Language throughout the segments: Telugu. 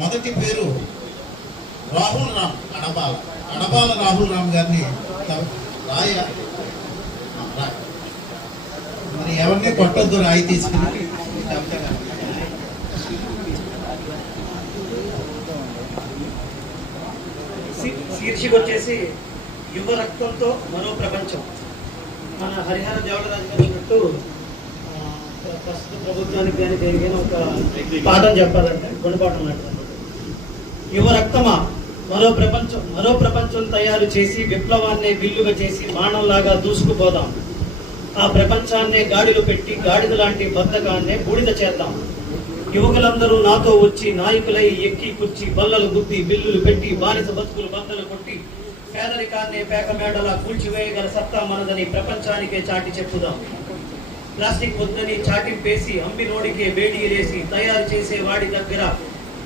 మొదటి పేరు రాహుల్ రామ్ అడబాల అడబాల రాహుల్ రామ్ గారిని రాయ. మరి ఎవరిని కొట్టొద్దు రాయి తీసుకుని. శీర్షిక వచ్చేసి యువ రక్తంతో మరో ప్రపంచం. మన హరిహర దేవరాజు గారు ప్రస్తుత ప్రభుత్వానికి కానీ దేనికైనా ఒక పాఠం చెప్పాలంటే గుణపాఠం లాంటిది. యువ రక్తమా మరో ప్రపంచం మరో ప్రపంచం తయారు చేసి విప్లవాన్నే విల్లుగా చేసి బాణంలాగా దూసుకుపోదాం. ఆ ప్రపంచాన్నే గాడిలో పెట్టి గాడిద లాంటి బద్ధకాన్నే బూడిద చేద్దాం. యువకులందరూ నాతో వచ్చి నాయకులై ఎక్కి కుర్చి బల్లలు గుద్ది బిల్లులు పెట్టి బానిస బతుకులు బందలు కొట్టి పేదరికాన్నే పేక మేడలా కూల్చివేయగల సత్తా మనదని ప్రపంచానికే చాటి చెప్పుదాం. ప్లాస్టిక్ వద్దని చాటింపేసి అమ్మినోడికే వేడిలేసి తయారు చేసే వాడి దగ్గర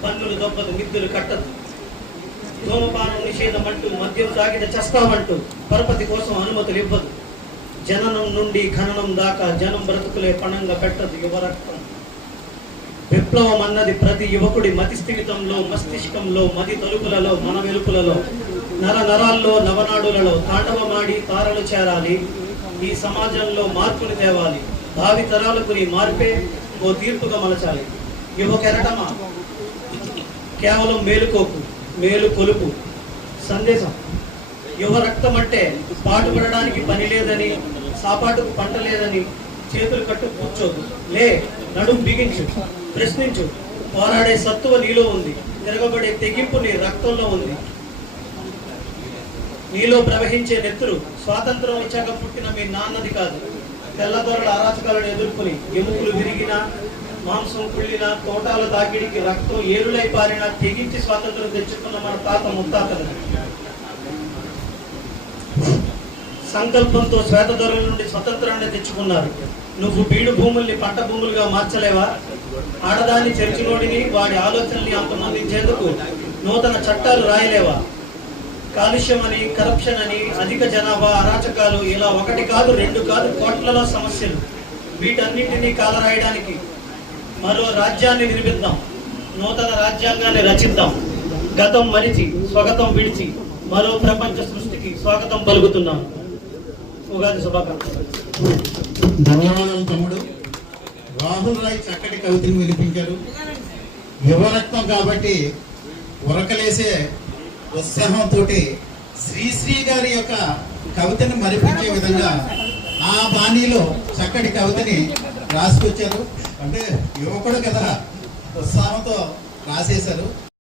పన్నులు దొప్పదు మిద్దులు కట్టదు. ధూమపానం నిషేధం అంటూ మద్యం తాగిన చస్తామంటూ పరపతి కోసం అనుమతులు ఇవ్వదు. జననం నుండి ఖననం దాకా జనం బ్రతుకులే పణంగా పెట్టదు యువరక్తం. విప్లవం అన్నది ప్రతి యువకుడి మతి స్థిమితంలో మస్తిష్కంలో మది తలుపులలో మన వెలుపులలో నర నరాల్లో నవనాడులలో తాండవమాడి తారలు చేరాలి. ఈ సమాజంలో మార్పుని తేవాలి. భావి తరాలకు నీ మార్పే ఓ తీర్పుగా మలచాలి. యువ కెరటమా కేవలం మేలుకోకు మేలు కొలుపు. సందేశం. యువ రక్తం అంటే పాటుపడడానికి పని లేదని సాపాటుకు పంట లేదని చేతులు కట్టు కూర్చోదు లే నడుం బిగించు ప్రశ్నించు. పోరాడే సత్తువ నీలో ఉంది. తిరగబడే తెగింపు నీ రక్తంలో ఉంది. నీలో ప్రవహించే నెత్తురు స్వాతంత్రం వచ్చాక పుట్టిన మీ నాన్నది కాదు. తెల్లదొరల అరాచకాలను ఎదుర్కొని ఎముకలు విరిగినా మాంసం కుళ్ళిన తోటాల దాకిడికి రక్తం ఏరులై పారిన తెగించి స్వాతంత్రం తెచ్చుకున్న మన తాత ముత్తాతలు. సంకల్పంతో శ్వేతధరల నుండి స్వతంత్రాన్ని తెచ్చుకున్నారు. నువ్వు బీడు భూముల్ని పంట భూములుగా మార్చలేవా? ఆడదాని చర్చిలోడిని వాడి ఆలోచనల్ని అంతమందించేందుకు నూతన చట్టాలు రాయలేవా? కాలుష్యం అని కరప్షన్ అని అధిక జనాభా అరాచకాలు ఇలా ఒకటి కాదు రెండు కాదు కోట్లలో సమస్యలు. వీటన్నింటినీ కాలరాయడానికి మరో రాజ్యాన్ని నిర్మిద్దాం నూతన రాజ్యాంగాన్ని రచిద్దాం. గతం మరిచి స్వగతం విడిచి మరో ప్రపంచ సృష్టికి స్వాగతం పలుకుతున్నాం. ఉగాది శుభాకాంక్షలు. ధన్యవాదాలు తమ్ముడు. రాహుల్ రాయ్ చక్కటి కవితను వినిపించారు. యువరత్నం కాబట్టి ఉరకలేసే ఉత్సాహంతో శ్రీశ్రీ గారి యొక్క కవితను మరిపించే విధంగా ఆ బాణీలో చక్కటి కవితని రాసుకొచ్చారు. అంటే యువకుడు కదా. ఉత్సాహంతో రాసేశారు.